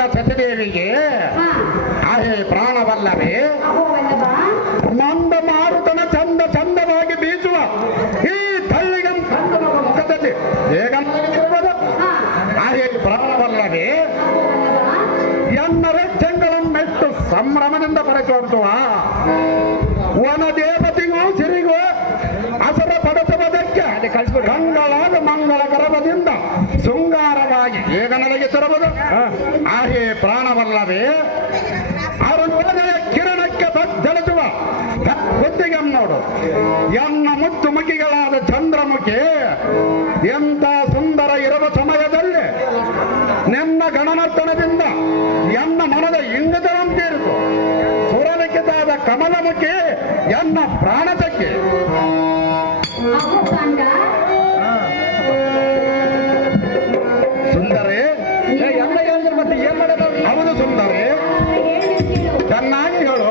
ಮಾಡಿದ ಸತಿದೇವಿಗೆ ಆಹೇ ಪ್ರಾಣವಲ್ಲವೇ ಮಂದ ಮಾರುತನ ಚಂದ ಚಂದವಾಗಿ ಬೀಸುವ ಈ ತಳ್ಳಿಗಂ ಮುಖದಲ್ಲಿ ಹೇಗ ಆಹೇ ಪ್ರಾಣವಲ್ಲವೇ ಎನ್ನ ರೆಚ್ಚೆಂಗಳನ್ನೆಟ್ಟು ಸಂಭ್ರಮದಿಂದ ಬರೆಸುವಂತುವ ವನ ದೇವತೆಗೂ ಸಿರಿಗೂ ಅಸರ ಪಡಸುವುದಕ್ಕೆ ಗಂಗಳಾದ ಮಂಗಳ ಗರ್ಭದಿಂದ ಶೃಂಗಾರವಾಗಿ ಹೇಗ ನನಗೆ ತರಬಹುದು ಆಹೇ ಪ್ರಾಣವಲ್ಲವೇ ಅರುಣೋದಯ ಕಿರಣಕ್ಕೆ ಬದ್ದಳಿಸುವ ಹೊತ್ತಿಗೆ ನೋಡು ಎನ್ನ ಮುತ್ತು ಮುಖಿಗಳಾದ ಚಂದ್ರಮುಖಿ ಎಂತ ಸುಂದರ ಇರುವ ಸಮಯದಲ್ಲಿ ನಿನ್ನ ಗಣನರ್ತನದಿಂದ ಎನ್ನ ಮನದ ಇಂಗದಂತೀರಿತು ಸುರಲಿಖಿತಾದ ಕಮಲಮುಖಿ ಎನ್ನ ಪ್ರಾಣತಕ್ಕೆ ಸುಂದರೇ ಮತ್ತೆ ಏನ್ ಮಾಡೋದು ಹೌದು ಸುಂದರೇ ಚೆನ್ನಾಗಿ ಹೇಳು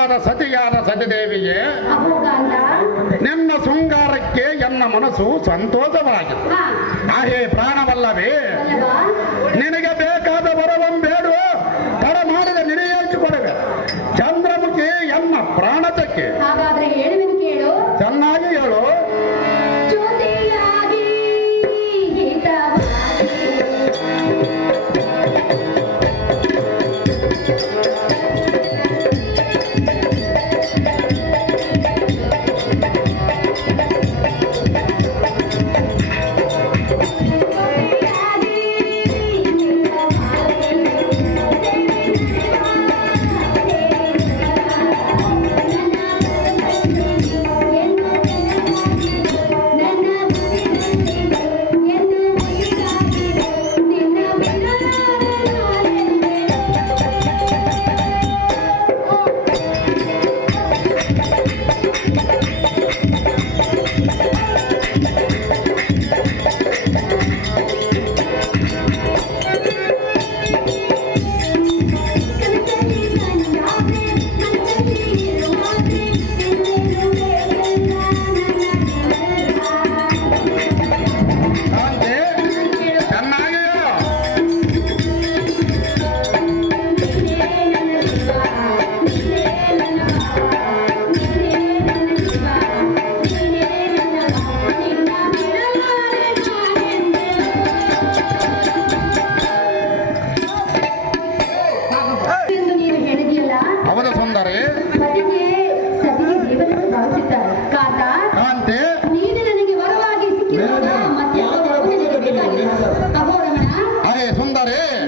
ಪ್ರಿಯೆಯಾದ ಸತಿಯಾದ ಸತಿದೇವಿಗೆ ನಿನ್ನ ಶೃಂಗಾರಕ್ಕೆ ಎನ್ನ ಮನಸ್ಸು ಸಂತೋಷವಾಗಿದೆ. ಹಾಗೆ ಪ್ರಾಣವಲ್ಲವೇ ನಿನಗೆ ಬೇಕಾದ ವರವನ್ನು ಬೇಡು, ತಡ ಮಾಡಿದ ನಿನಗೆ ಕೊಡುವೆ. ಚಂದ್ರಮುಖಿ ಎನ್ನ ಪ್ರಾಣತಕ್ಕೆ ಹಾಗಾದ್ರೆ ಹೇಳುವೆನು ಕೇಳು, ಚೆನ್ನಾಗಿ ಹೇಳು.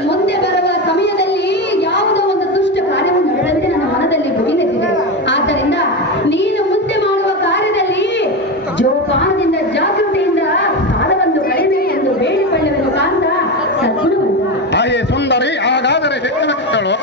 ಮುಂದೆ ಬರುವ ಸಮಯದಲ್ಲಿ ಯಾವುದೋ ಒಂದು ದುಷ್ಟ ಕಾರ್ಯವನ್ನು ನಡೆದಂತೆ ನನ್ನ ಮನದಲ್ಲಿ ಬುಗಿಲೆದ್ದಿದೆ. ಆದ್ದರಿಂದ ನೀನು ಮುಂದೆ ಮಾಡುವ ಕಾರ್ಯದಲ್ಲಿ ಜೋಪಾನದಿಂದ ಜಾಗೃತಿಯಿಂದ ಕಾಲವನ್ನು ಕಳೆದಿರಿ ಎಂದು ಬೇಡಿಕೊಳ್ಳುವೆನು ಕಾಂತ ಸದ್ಗುಣವಂತ. ಹಾಗೆ ಸುಂದರಿ ಹಾಗಾದರೆ ವ್ಯಕ್ತಿಗಳು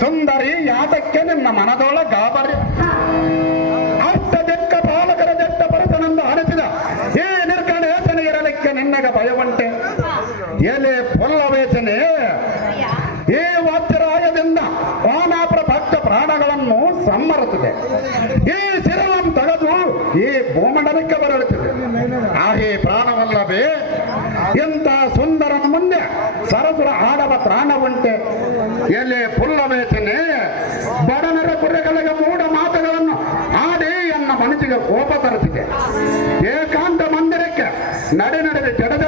ಸುಂದರಿ ಯಾತಕ್ಕೆ ನಿನ್ನ ಮನದೊಳ ಗಾಬರಿ ಅಷ್ಟ ಬೆಕ್ಕ ಪಾಲಕರ ಜಟ್ಟ ಪರಸನಂದು ಅನಿಸಿದ ಈ ನಿರ್ಗಣೇಶನಿಗಿರಲಿಕ್ಕೆ ನಿನ್ನಗ ಭಯವಂಟೆ ಎಲೆ ಪೊಲ್ಲವೇಚನೆ ಈ ವಾದ್ಯರಾಯದಿಂದ ವಾನಾಪುರ ಭಕ್ತ ಪ್ರಾಣಗಳನ್ನು ಸಮ್ಮರಿಸಿದೆ. ಈ ಶಿರವನ್ನು ತೆಗೆದು ಈ ಭೂಮಂಡಲಕ್ಕೆ ಬರಳುತ್ತಿದೆ. ಹಾಗೆ ಪ್ರಾಣವಲ್ಲವೇ ಎಂತ ಸುಂದರನ ಮುಂದೆ ಸರಸುರ ಆಡವ ಪ್ರಾಣವುಂಟೆ. ಎಲೆ ಪುಲ್ಲವೇಚನೆ ಬಡನರ ಕುರೆಗಳಿಗೆ ಮೂಢ ಮಾತುಗಳನ್ನು ಆಡಿ ಎನ್ನ ಮನುಷ್ಯ ಮನಸ್ಸಿಗೆ ಕೋಪ ತರುತ್ತಿದೆ. ಏಕಾಂತ ಮಂದಿರಕ್ಕೆ ನಡೆದರೆ ಕೆಡದ